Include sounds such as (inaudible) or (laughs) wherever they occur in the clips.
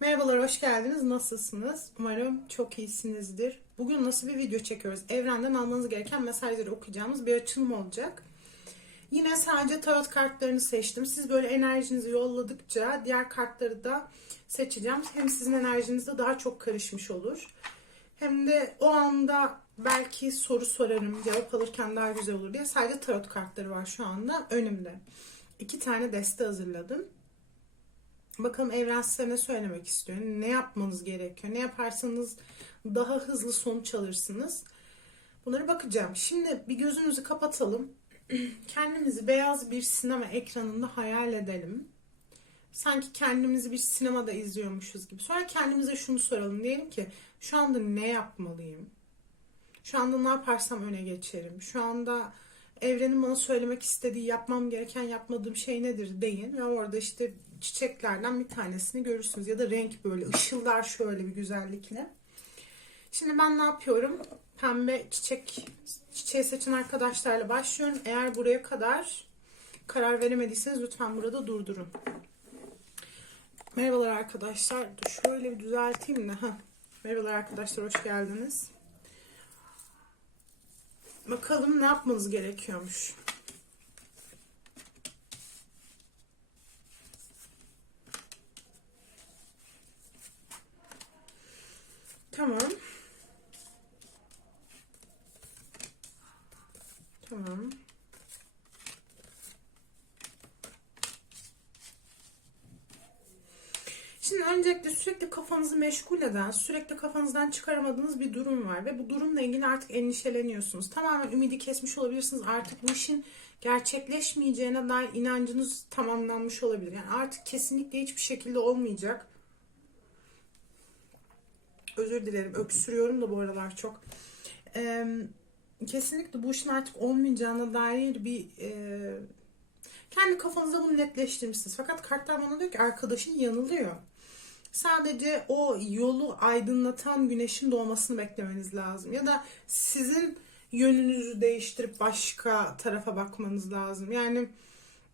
Merhabalar, hoş geldiniz. Nasılsınız? Umarım çok iyisinizdir. Bugün nasıl bir video çekiyoruz? Evrenden almanız gereken mesajları okuyacağımız bir açılım olacak. Yine sadece tarot kartlarını seçtim. Siz böyle enerjinizi yolladıkça diğer kartları da seçeceğim. Hem sizin enerjiniz de daha çok karışmış olur. Hem de o anda belki soru sorarım, cevap alırken daha güzel olur diye sadece tarot kartları var şu anda önümde. İki tane deste hazırladım. Bakalım evren size ne söylemek istiyor? Ne yapmanız gerekiyor? Ne yaparsanız daha hızlı sonuç alırsınız? Bunlara bakacağım. Şimdi bir gözünüzü kapatalım. (clears throat) Kendimizi beyaz bir sinema ekranında hayal edelim. Sanki kendimizi bir sinemada izliyormuşuz gibi. Sonra kendimize şunu soralım. Diyelim ki şu anda ne yapmalıyım? Şu anda ne yaparsam öne geçerim? Şu anda evrenin bana söylemek istediği, yapmam gereken, yapmadığım şey nedir deyin. Ve orada işte çiçeklerden bir tanesini görürsünüz. Ya da renk böyle ışıldar şöyle bir güzellikle. Şimdi ben ne yapıyorum? Pembe çiçek çiçeği seçen arkadaşlarla başlıyorum. Eğer buraya kadar karar veremediyseniz lütfen burada durdurun. Merhabalar arkadaşlar. Şöyle bir düzelteyim de. Heh. Merhabalar arkadaşlar hoş geldiniz. Bakalım ne yapmanız gerekiyormuş. Tamam. Tamam. Şimdi öncelikle sürekli kafanızı meşgul eden, sürekli kafanızdan çıkaramadığınız bir durum var ve bu durumla ilgili artık endişeleniyorsunuz. Tamamen ümidi kesmiş olabilirsiniz. Artık bu işin gerçekleşmeyeceğine dair inancınız tamamlanmış olabilir. Yani artık kesinlikle hiçbir şekilde olmayacak. Özür dilerim. Öksürüyorum da bu aralar çok. Ee, kesinlikle bu işin artık olmayacağına dair bir e, kendi kafanızda bunu netleştirmişsiniz. Fakat kartlar bana diyor ki arkadaşın yanılıyor. Sadece o yolu aydınlatan güneşin doğmasını beklemeniz lazım. Ya da sizin yönünüzü değiştirip başka tarafa bakmanız lazım. Yani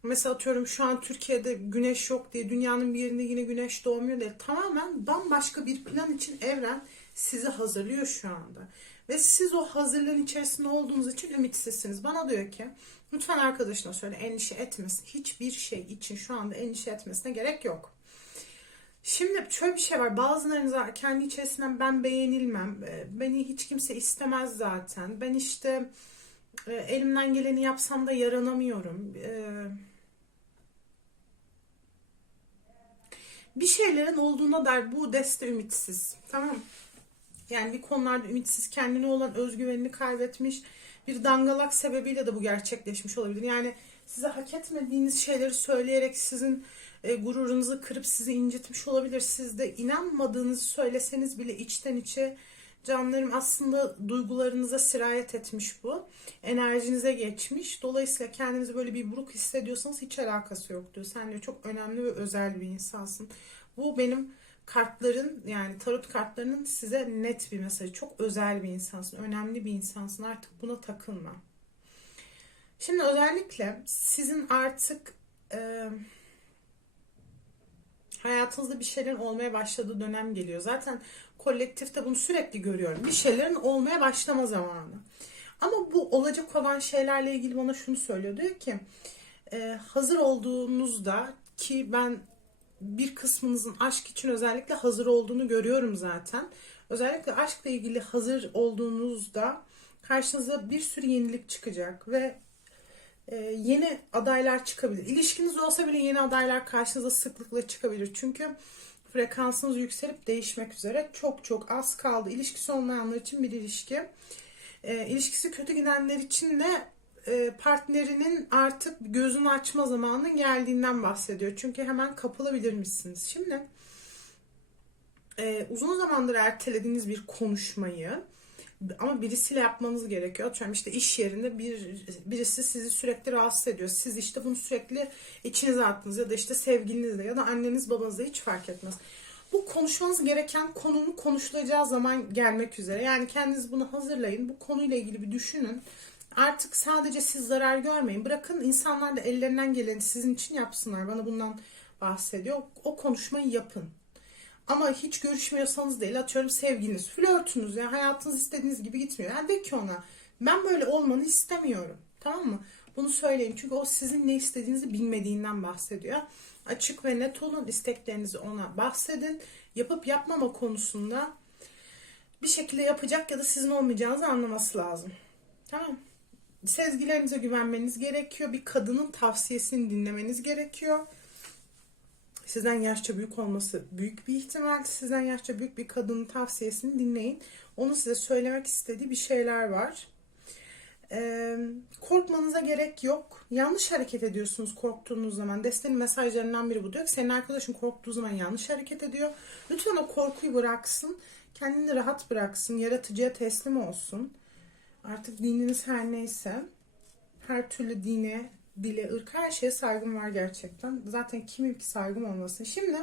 mesela atıyorum şu an Türkiye'de güneş yok diye dünyanın bir yerinde yine güneş doğmuyor diye tamamen bambaşka bir plan için evren sizi hazırlıyor şu anda. Ve siz o hazırlığın içerisinde olduğunuz için ümitsizsiniz. Bana diyor ki lütfen arkadaşına söyle endişe etmesin. Hiçbir şey için şu anda endişe etmesine gerek yok. Şimdi şöyle bir şey var. Bazılarınız kendi içerisinden ben beğenilmem. Beni hiç kimse istemez zaten. Ben işte e, elimden geleni yapsam da yaranamıyorum. E, bir şeylerin olduğuna dair bu deste ümitsiz. Tamam Yani bir konularda ümitsiz, kendine olan özgüvenini kaybetmiş. Bir dangalak sebebiyle de bu gerçekleşmiş olabilir. Yani size hak etmediğiniz şeyleri söyleyerek sizin e, gururunuzu kırıp sizi incitmiş olabilir. Siz de inanmadığınızı söyleseniz bile içten içe canlarım aslında duygularınıza sirayet etmiş bu. Enerjinize geçmiş. Dolayısıyla kendinizi böyle bir buruk hissediyorsanız hiç alakası yok diyor. Sen diyor çok önemli ve özel bir insansın. Bu benim kartların yani tarot kartlarının size net bir mesajı. Çok özel bir insansın. Önemli bir insansın. Artık buna takılma. Şimdi özellikle sizin artık e, hayatınızda bir şeylerin olmaya başladığı dönem geliyor. Zaten kolektifte bunu sürekli görüyorum. Bir şeylerin olmaya başlama zamanı. Ama bu olacak olan şeylerle ilgili bana şunu söylüyor. Diyor ki e, hazır olduğunuzda ki ben bir kısmınızın aşk için özellikle hazır olduğunu görüyorum zaten. Özellikle aşkla ilgili hazır olduğunuzda karşınıza bir sürü yenilik çıkacak ve e, yeni adaylar çıkabilir. İlişkiniz olsa bile yeni adaylar karşınıza sıklıkla çıkabilir. Çünkü frekansınız yükselip değişmek üzere. Çok çok az kaldı. İlişkisi olmayanlar için bir ilişki. E, ilişkisi kötü gidenler için de e, partnerinin artık gözünü açma zamanı geldiğinden bahsediyor. Çünkü hemen kapılabilirmişsiniz. Şimdi e, uzun zamandır ertelediğiniz bir konuşmayı ama birisiyle yapmanız gerekiyor. Atıyorum işte iş yerinde bir birisi sizi sürekli rahatsız ediyor. Siz işte bunu sürekli içinize attınız ya da işte sevgilinizle ya da anneniz babanızla hiç fark etmez. Bu konuşmanız gereken konunun konuşulacağı zaman gelmek üzere. Yani kendiniz bunu hazırlayın. Bu konuyla ilgili bir düşünün. Artık sadece siz zarar görmeyin. Bırakın insanlar da ellerinden geleni sizin için yapsınlar. Bana bundan bahsediyor. O konuşmayı yapın. Ama hiç görüşmüyorsanız değil atıyorum sevginiz, flörtünüz yani hayatınız istediğiniz gibi gitmiyor. Yani de ki ona ben böyle olmanı istemiyorum. Tamam mı? Bunu söyleyin çünkü o sizin ne istediğinizi bilmediğinden bahsediyor. Açık ve net olun isteklerinizi ona bahsedin. Yapıp yapmama konusunda bir şekilde yapacak ya da sizin olmayacağınızı anlaması lazım. Tamam. Sezgilerinize güvenmeniz gerekiyor. Bir kadının tavsiyesini dinlemeniz gerekiyor. Sizden yaşça büyük olması büyük bir ihtimal. Sizden yaşça büyük bir kadının tavsiyesini dinleyin. Onun size söylemek istediği bir şeyler var. Ee, korkmanıza gerek yok. Yanlış hareket ediyorsunuz korktuğunuz zaman. Destenin mesajlarından biri bu diyor ki senin arkadaşın korktuğu zaman yanlış hareket ediyor. Lütfen o korkuyu bıraksın. Kendini rahat bıraksın. Yaratıcıya teslim olsun. Artık dininiz her neyse. Her türlü dine, dile, ırk her şeye saygım var gerçekten. Zaten kimin ki saygım olmasın. Şimdi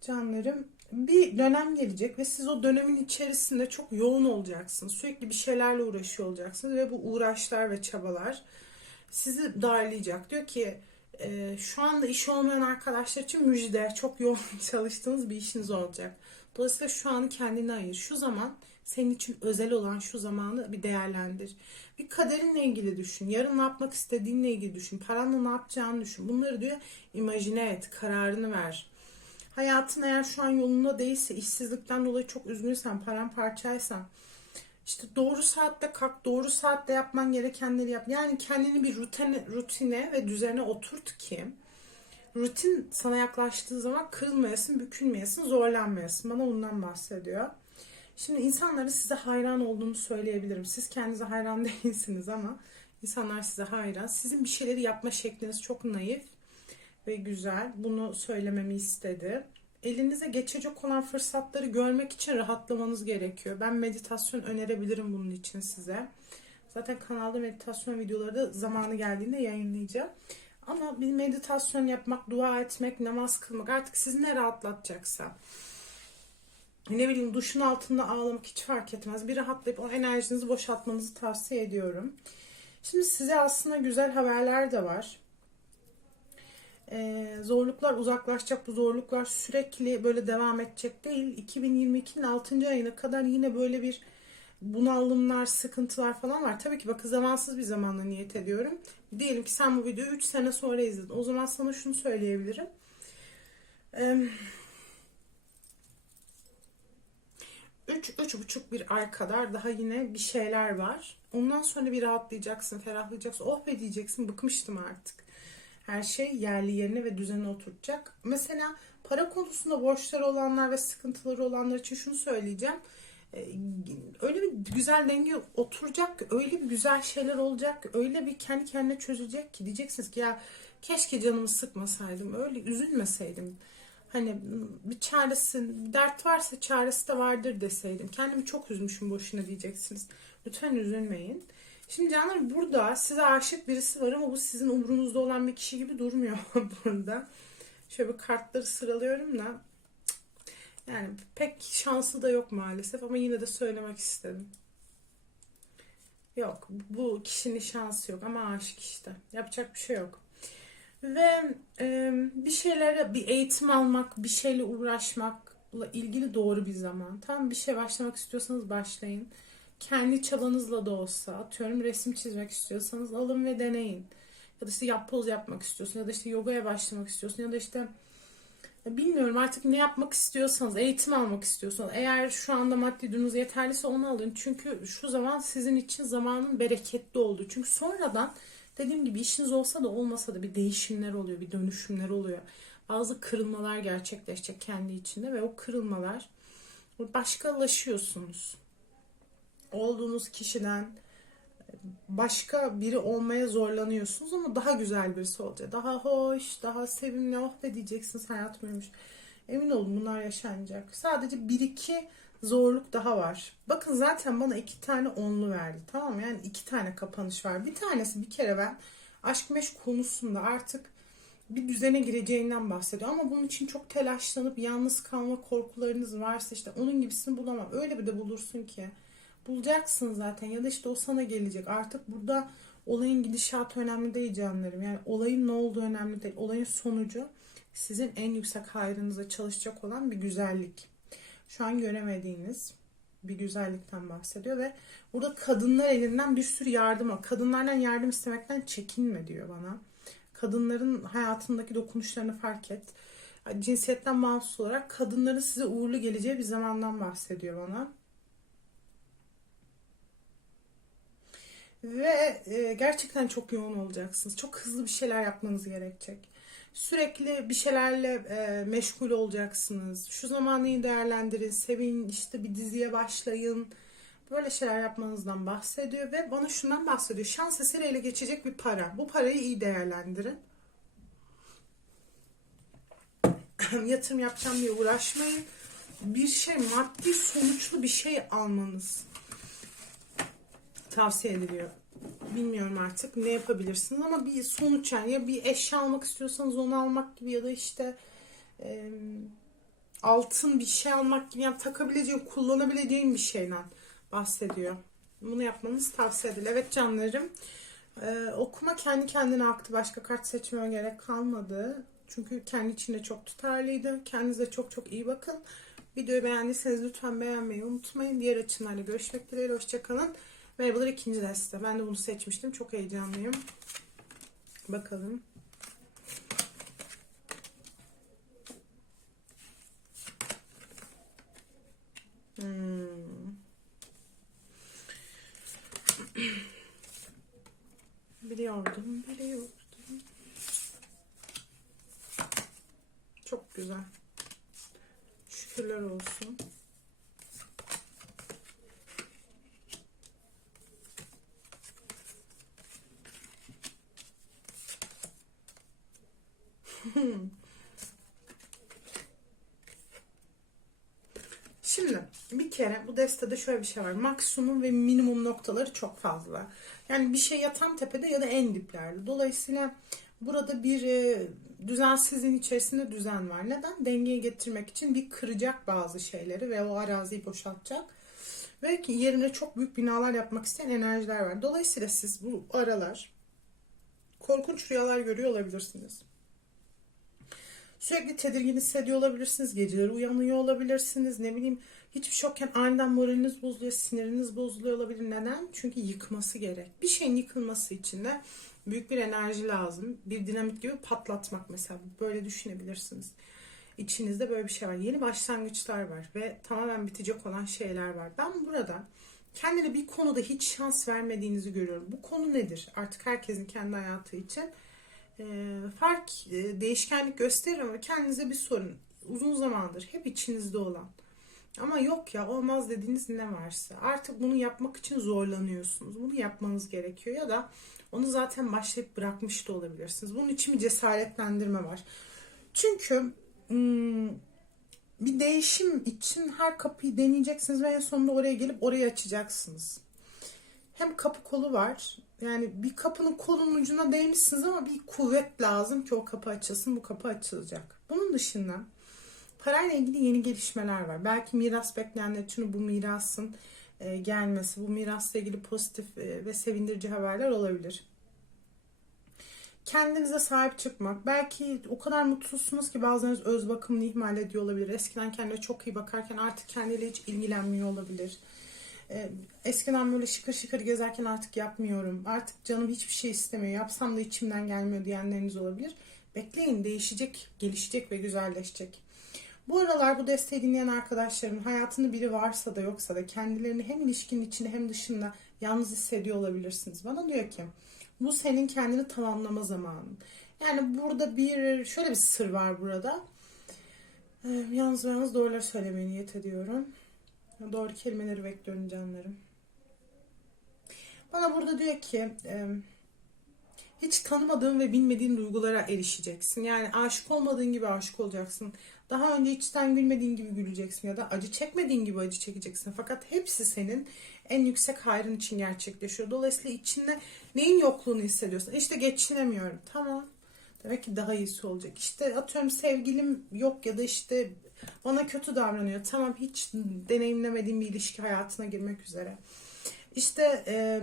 canlarım bir dönem gelecek ve siz o dönemin içerisinde çok yoğun olacaksınız. Sürekli bir şeylerle uğraşıyor olacaksınız ve bu uğraşlar ve çabalar sizi darlayacak. Diyor ki e, şu anda iş olmayan arkadaşlar için müjde. Çok yoğun (laughs) çalıştığınız bir işiniz olacak. Dolayısıyla şu anı kendine ayır. Şu zaman senin için özel olan şu zamanı bir değerlendir. Bir kaderinle ilgili düşün. Yarın ne yapmak istediğinle ilgili düşün. Paranla ne yapacağını düşün. Bunları diyor imajine et. Kararını ver. Hayatın eğer şu an yolunda değilse, işsizlikten dolayı çok üzgünsen, paramparçaysan, işte doğru saatte kalk, doğru saatte yapman gerekenleri yap. Yani kendini bir rutine, rutine ve düzene oturt ki rutin sana yaklaştığı zaman kırılmayasın, bükülmeyesin, zorlanmayasın. Bana bundan bahsediyor. Şimdi insanların size hayran olduğunu söyleyebilirim. Siz kendinize hayran (laughs) değilsiniz ama insanlar size hayran. Sizin bir şeyleri yapma şekliniz çok naif ve güzel. Bunu söylememi istedi. Elinize geçecek olan fırsatları görmek için rahatlamanız gerekiyor. Ben meditasyon önerebilirim bunun için size. Zaten kanalda meditasyon videoları da zamanı geldiğinde yayınlayacağım. Ama bir meditasyon yapmak, dua etmek, namaz kılmak artık sizi ne rahatlatacaksa. Ne bileyim duşun altında ağlamak hiç fark etmez. Bir rahatlayıp o enerjinizi boşaltmanızı tavsiye ediyorum. Şimdi size aslında güzel haberler de var. Ee, zorluklar uzaklaşacak. Bu zorluklar sürekli böyle devam edecek değil. 2022'nin 6. ayına kadar yine böyle bir bunalımlar, sıkıntılar falan var. Tabii ki bakın zamansız bir zamanla niyet ediyorum. Diyelim ki sen bu videoyu 3 sene sonra izledin. O zaman sana şunu söyleyebilirim. Ee, 3 üç, buçuk bir ay kadar daha yine bir şeyler var. Ondan sonra bir rahatlayacaksın, ferahlayacaksın. Oh be diyeceksin, bıkmıştım artık. Her şey yerli yerine ve düzene oturacak. Mesela para konusunda borçları olanlar ve sıkıntıları olanlar için şunu söyleyeceğim. Ee, öyle bir güzel denge oturacak, öyle bir güzel şeyler olacak, öyle bir kendi kendine çözecek ki diyeceksiniz ki ya keşke canımı sıkmasaydım, öyle üzülmeseydim hani bir çaresi, bir dert varsa çaresi de vardır deseydim. Kendimi çok üzmüşüm boşuna diyeceksiniz. Lütfen üzülmeyin. Şimdi canlar burada size aşık birisi var ama bu sizin umurunuzda olan bir kişi gibi durmuyor (laughs) burada. Şöyle bir kartları sıralıyorum da yani pek şansı da yok maalesef ama yine de söylemek istedim. Yok bu kişinin şansı yok ama aşık işte. Yapacak bir şey yok. Ve e, bir şeylere bir eğitim almak, bir şeyle uğraşmakla ilgili doğru bir zaman. Tam bir şey başlamak istiyorsanız başlayın. Kendi çabanızla da olsa atıyorum resim çizmek istiyorsanız alın ve deneyin. Ya da işte yapboz yapmak istiyorsun ya da işte yogaya başlamak istiyorsun ya da işte bilmiyorum artık ne yapmak istiyorsanız eğitim almak istiyorsanız eğer şu anda maddi durumunuz yeterliyse onu alın. Çünkü şu zaman sizin için zamanın bereketli olduğu. Çünkü sonradan Dediğim gibi işiniz olsa da olmasa da bir değişimler oluyor, bir dönüşümler oluyor. Bazı kırılmalar gerçekleşecek kendi içinde ve o kırılmalar başkalaşıyorsunuz. Olduğunuz kişiden başka biri olmaya zorlanıyorsunuz ama daha güzel birisi olacak. Daha hoş, daha sevimli, oh be diyeceksiniz hayat buymuş. Emin olun bunlar yaşanacak. Sadece bir iki zorluk daha var. Bakın zaten bana iki tane onlu verdi. Tamam mı? Yani iki tane kapanış var. Bir tanesi bir kere ben aşk meş konusunda artık bir düzene gireceğinden bahsediyor. Ama bunun için çok telaşlanıp yalnız kalma korkularınız varsa işte onun gibisini bulamam. Öyle bir de bulursun ki. Bulacaksın zaten ya da işte o sana gelecek. Artık burada olayın gidişatı önemli değil canlarım. Yani olayın ne olduğu önemli değil. Olayın sonucu sizin en yüksek hayrınıza çalışacak olan bir güzellik. Şu an göremediğiniz bir güzellikten bahsediyor ve burada kadınlar elinden bir sürü yardım al. Kadınlardan yardım istemekten çekinme diyor bana. Kadınların hayatındaki dokunuşlarını fark et. Cinsiyetten bağımsız olarak kadınların size uğurlu geleceği bir zamandan bahsediyor bana. Ve e, gerçekten çok yoğun olacaksınız. Çok hızlı bir şeyler yapmanız gerekecek. Sürekli bir şeylerle e, meşgul olacaksınız. Şu zamanı iyi değerlendirin, sevin, işte bir diziye başlayın. Böyle şeyler yapmanızdan bahsediyor ve bana şundan bahsediyor. Şans eseri ele geçecek bir para. Bu parayı iyi değerlendirin. (clears throat) Yatırım yapacağım diye uğraşmayın. Bir şey maddi sonuçlu bir şey almanız tavsiye ediliyor. Bilmiyorum artık ne yapabilirsiniz ama bir sonuç yani ya bir eşya almak istiyorsanız onu almak gibi ya da işte e, altın bir şey almak gibi yani takabileceğin, kullanabileceğin bir şeyden bahsediyor. Bunu yapmanız tavsiye edilir. Evet canlarım. Ee, okuma kendi kendine aktı. Başka kart seçmeme gerek kalmadı. Çünkü kendi içinde çok tutarlıydı. Kendinize çok çok iyi bakın. Videoyu beğendiyseniz lütfen beğenmeyi unutmayın. Diğer açımlarla görüşmek dileğiyle. Hoşçakalın. Merhabalar ikinci deste. Ben de bunu seçmiştim. Çok heyecanlıyım. Bakalım. Hmm. Biliyordum, biliyordum. Çok güzel. Şükürler olsun. Şimdi bir destede şöyle bir şey var. Maksimum ve minimum noktaları çok fazla. Yani bir şey ya tam tepede ya da en diplerde. Dolayısıyla burada bir e, düzensizliğin içerisinde düzen var. Neden? Dengeye getirmek için bir kıracak bazı şeyleri ve o araziyi boşaltacak. Ve yerine çok büyük binalar yapmak isteyen enerjiler var. Dolayısıyla siz bu aralar korkunç rüyalar görüyor olabilirsiniz. Sürekli tedirgin hissediyor olabilirsiniz. Geceleri uyanıyor olabilirsiniz. Ne bileyim hiçbir şey yokken aniden moraliniz bozuluyor, siniriniz bozuluyor olabilir. Neden? Çünkü yıkması gerek. Bir şeyin yıkılması için de büyük bir enerji lazım. Bir dinamit gibi patlatmak mesela. Böyle düşünebilirsiniz. İçinizde böyle bir şey var. Yeni başlangıçlar var ve tamamen bitecek olan şeyler var. Ben burada kendine bir konuda hiç şans vermediğinizi görüyorum. Bu konu nedir? Artık herkesin kendi hayatı için e, fark, e, değişkenlik gösterir ama kendinize bir sorun. Uzun zamandır hep içinizde olan. Ama yok ya olmaz dediğiniz ne varsa. Artık bunu yapmak için zorlanıyorsunuz. Bunu yapmanız gerekiyor ya da onu zaten başlayıp bırakmış da olabilirsiniz. Bunun için bir cesaretlendirme var. Çünkü hmm, bir değişim için her kapıyı deneyeceksiniz ve en sonunda oraya gelip orayı açacaksınız. Hem kapı kolu var. Yani bir kapının kolunun ucuna değmişsiniz ama bir kuvvet lazım ki o kapı açılsın. Bu kapı açılacak. Bunun dışında parayla ilgili yeni gelişmeler var. Belki miras bekleyenler için bu mirasın e, gelmesi, bu mirasla ilgili pozitif e, ve sevindirici haberler olabilir. Kendinize sahip çıkmak. Belki o kadar mutsuzsunuz ki bazılarınız öz bakımını ihmal ediyor olabilir. Eskiden kendine çok iyi bakarken artık kendiyle hiç ilgilenmiyor olabilir. Ee, eskiden böyle şıkır şıkır gezerken artık yapmıyorum. Artık canım hiçbir şey istemiyor. Yapsam da içimden gelmiyor diyenleriniz olabilir. Bekleyin değişecek, gelişecek ve güzelleşecek. Bu aralar bu desteği dinleyen arkadaşlarım hayatında biri varsa da yoksa da kendilerini hem ilişkinin içinde hem dışında yalnız hissediyor olabilirsiniz. Bana diyor ki bu senin kendini tamamlama zamanın. Yani burada bir şöyle bir sır var burada. Ee, yalnız yalnız doğruları söylemeye niyet ediyorum. Doğru kelimeleri bekliyorum canlarım. Bana burada diyor ki e, hiç tanımadığın ve bilmediğin duygulara erişeceksin. Yani aşık olmadığın gibi aşık olacaksın. Daha önce içten gülmediğin gibi güleceksin ya da acı çekmediğin gibi acı çekeceksin. Fakat hepsi senin en yüksek hayrın için gerçekleşiyor. Dolayısıyla içinde neyin yokluğunu hissediyorsun? İşte geçinemiyorum. Tamam. Demek ki daha iyisi olacak. İşte atıyorum sevgilim yok ya da işte bana kötü davranıyor. Tamam hiç deneyimlemediğim bir ilişki hayatına girmek üzere. İşte e,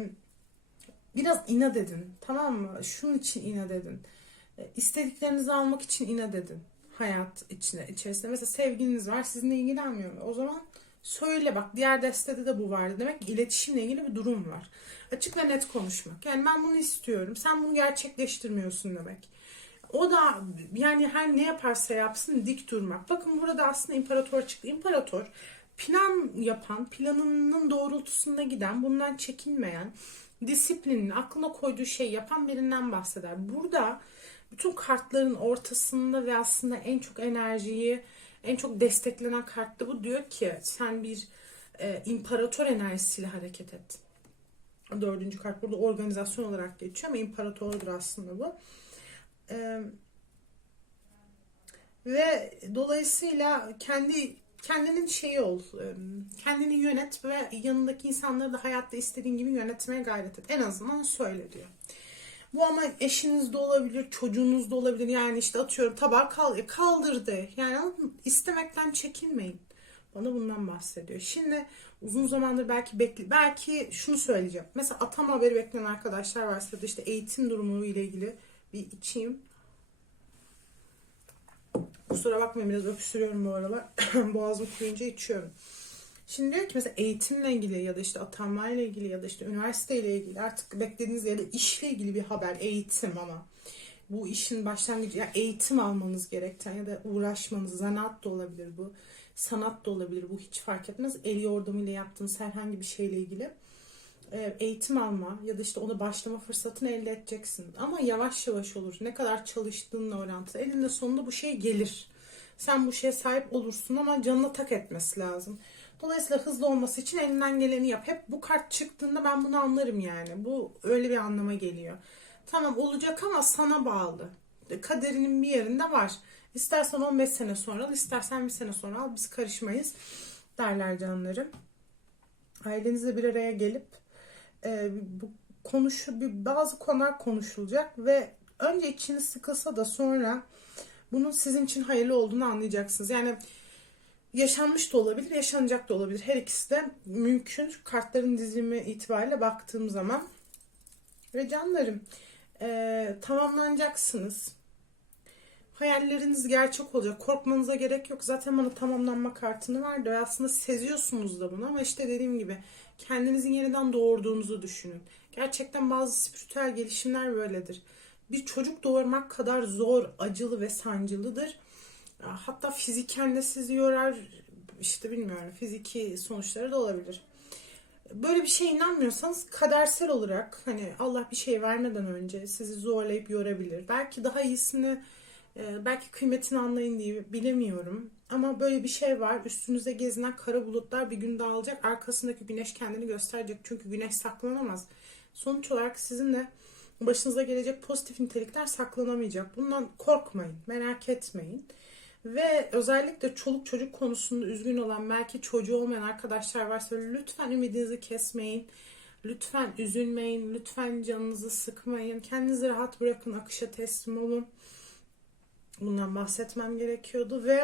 biraz inat edin. Tamam mı? Şunun için inat edin. E, istediklerinizi almak için inat edin. Hayat içine, içerisinde. Mesela sevgiliniz var sizinle ilgilenmiyor? O zaman söyle bak diğer destede de bu vardı. Demek ki iletişimle ilgili bir durum var. Açık ve net konuşmak. Yani ben bunu istiyorum. Sen bunu gerçekleştirmiyorsun demek. O da yani her ne yaparsa yapsın dik durmak. Bakın burada aslında imparator çıktı. İmparator plan yapan, planının doğrultusunda giden, bundan çekinmeyen, disiplinin aklına koyduğu şey yapan birinden bahseder. Burada bütün kartların ortasında ve aslında en çok enerjiyi, en çok desteklenen kart da bu. Diyor ki sen bir e, imparator enerjisiyle hareket et. Dördüncü kart burada organizasyon olarak geçiyor ama imparatordur aslında bu. Ee, ve dolayısıyla kendi kendinin şeyi ol, e, kendini yönet ve yanındaki insanları da hayatta istediğin gibi yönetmeye gayret et. En azından söyle diyor. Bu ama eşiniz de olabilir, çocuğunuz da olabilir. Yani işte atıyorum tabağı kal kaldırdı. Yani anladın mı? istemekten çekinmeyin. Bana bundan bahsediyor. Şimdi uzun zamandır belki bekli belki şunu söyleyeceğim. Mesela atam haberi bekleyen arkadaşlar varsa da işte eğitim durumu ile ilgili bir içeyim. Kusura bakmayın biraz öksürüyorum bu aralar. (clears throat) Boğazım kuruyunca içiyorum. Şimdi diyor ki mesela eğitimle ilgili ya da işte atanmayla ilgili ya da işte üniversiteyle ilgili artık beklediğiniz ya da işle ilgili bir haber eğitim ama bu işin başlangıcı ya eğitim almanız gereken ya da uğraşmanız zanaat da olabilir bu sanat da olabilir bu hiç fark etmez el yordamıyla yaptığınız herhangi bir şeyle ilgili eğitim alma ya da işte ona başlama fırsatını elde edeceksin. Ama yavaş yavaş olur. Ne kadar çalıştığınla orantılı. Elinde sonunda bu şey gelir. Sen bu şeye sahip olursun ama canına tak etmesi lazım. Dolayısıyla hızlı olması için elinden geleni yap. Hep bu kart çıktığında ben bunu anlarım yani. Bu öyle bir anlama geliyor. Tamam olacak ama sana bağlı. Kaderinin bir yerinde var. İstersen 15 sene sonra al, istersen bir sene sonra al. Biz karışmayız derler canlarım. Ailenizle bir araya gelip e, bu konuşu bazı konular konuşulacak ve önce içiniz sıkılsa da sonra bunun sizin için hayırlı olduğunu anlayacaksınız. Yani yaşanmış da olabilir, yaşanacak da olabilir. Her ikisi de mümkün. Kartların dizilimi itibariyle baktığım zaman. Ve canlarım e, tamamlanacaksınız. Hayalleriniz gerçek olacak. Korkmanıza gerek yok. Zaten bana tamamlanma kartını verdi. Ve aslında seziyorsunuz da bunu ama işte dediğim gibi kendinizin yeniden doğurduğunuzu düşünün. Gerçekten bazı spiritüel gelişimler böyledir. Bir çocuk doğurmak kadar zor, acılı ve sancılıdır. Hatta fiziken de sizi yorar, işte bilmiyorum fiziki sonuçları da olabilir. Böyle bir şeye inanmıyorsanız kadersel olarak hani Allah bir şey vermeden önce sizi zorlayıp yorabilir. Belki daha iyisini belki kıymetini anlayın diye bilemiyorum. Ama böyle bir şey var. Üstünüze gezinen kara bulutlar bir gün dağılacak. Arkasındaki güneş kendini gösterecek. Çünkü güneş saklanamaz. Sonuç olarak sizin de başınıza gelecek pozitif nitelikler saklanamayacak. Bundan korkmayın. Merak etmeyin. Ve özellikle çoluk çocuk konusunda üzgün olan belki çocuğu olmayan arkadaşlar varsa lütfen ümidinizi kesmeyin. Lütfen üzülmeyin. Lütfen canınızı sıkmayın. Kendinizi rahat bırakın. Akışa teslim olun. Bundan bahsetmem gerekiyordu ve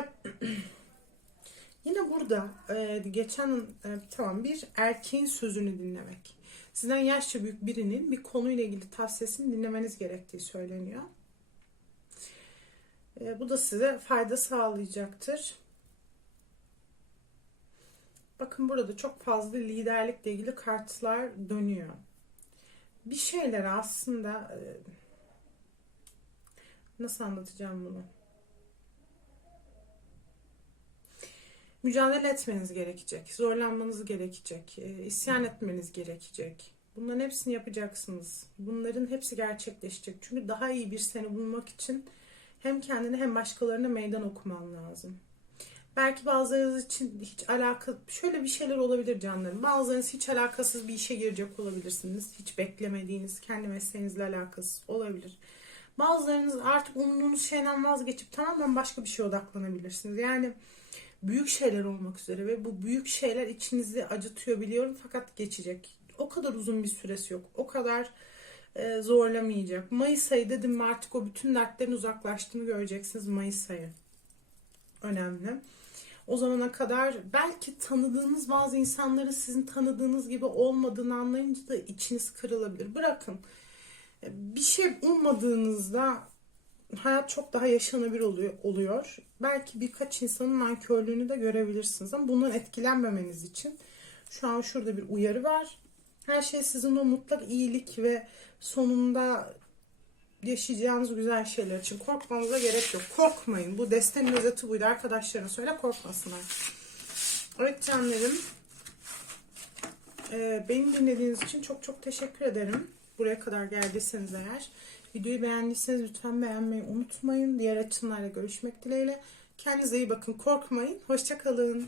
(clears throat) yine burada e, geçen e, tamam bir erkeğin sözünü dinlemek. Sizden yaşça büyük birinin bir konuyla ilgili tavsiyesini dinlemeniz gerektiği söyleniyor. E, bu da size fayda sağlayacaktır. Bakın burada çok fazla liderlikle ilgili kartlar dönüyor. Bir şeyler aslında e, Nasıl anlatacağım bunu? Mücadele etmeniz gerekecek. Zorlanmanız gerekecek. E, isyan etmeniz gerekecek. Bunların hepsini yapacaksınız. Bunların hepsi gerçekleşecek. Çünkü daha iyi bir seni bulmak için hem kendine hem başkalarına meydan okuman lazım. Belki bazılarınız için hiç alaka şöyle bir şeyler olabilir canlarım. Bazılarınız hiç alakasız bir işe girecek olabilirsiniz. Hiç beklemediğiniz, kendi mesleğinizle alakasız olabilir. Bazılarınız artık umduğunuz şeyden vazgeçip tamamen başka bir şeye odaklanabilirsiniz. Yani büyük şeyler olmak üzere ve bu büyük şeyler içinizi acıtıyor biliyorum fakat geçecek. O kadar uzun bir süresi yok. O kadar e, zorlamayacak. Mayıs ayı dedim mi artık o bütün dertlerin uzaklaştığını göreceksiniz Mayıs ayı. Önemli. O zamana kadar belki tanıdığınız bazı insanların sizin tanıdığınız gibi olmadığını anlayınca da içiniz kırılabilir. Bırakın bir şey ummadığınızda hayat çok daha yaşanabilir oluyor. Belki birkaç insanın nankörlüğünü de görebilirsiniz ama bundan etkilenmemeniz için şu an şurada bir uyarı var. Her şey sizin o mutlak iyilik ve sonunda yaşayacağınız güzel şeyler için korkmanıza gerek yok. Korkmayın. Bu destenin özeti buydu. Arkadaşlarına söyle korkmasınlar. Evet canlarım. Ee, beni dinlediğiniz için çok çok teşekkür ederim. Buraya kadar geldiyseniz eğer. Videoyu beğendiyseniz lütfen beğenmeyi unutmayın. Diğer açımlarla görüşmek dileğiyle. Kendinize iyi bakın. Korkmayın. Hoşçakalın.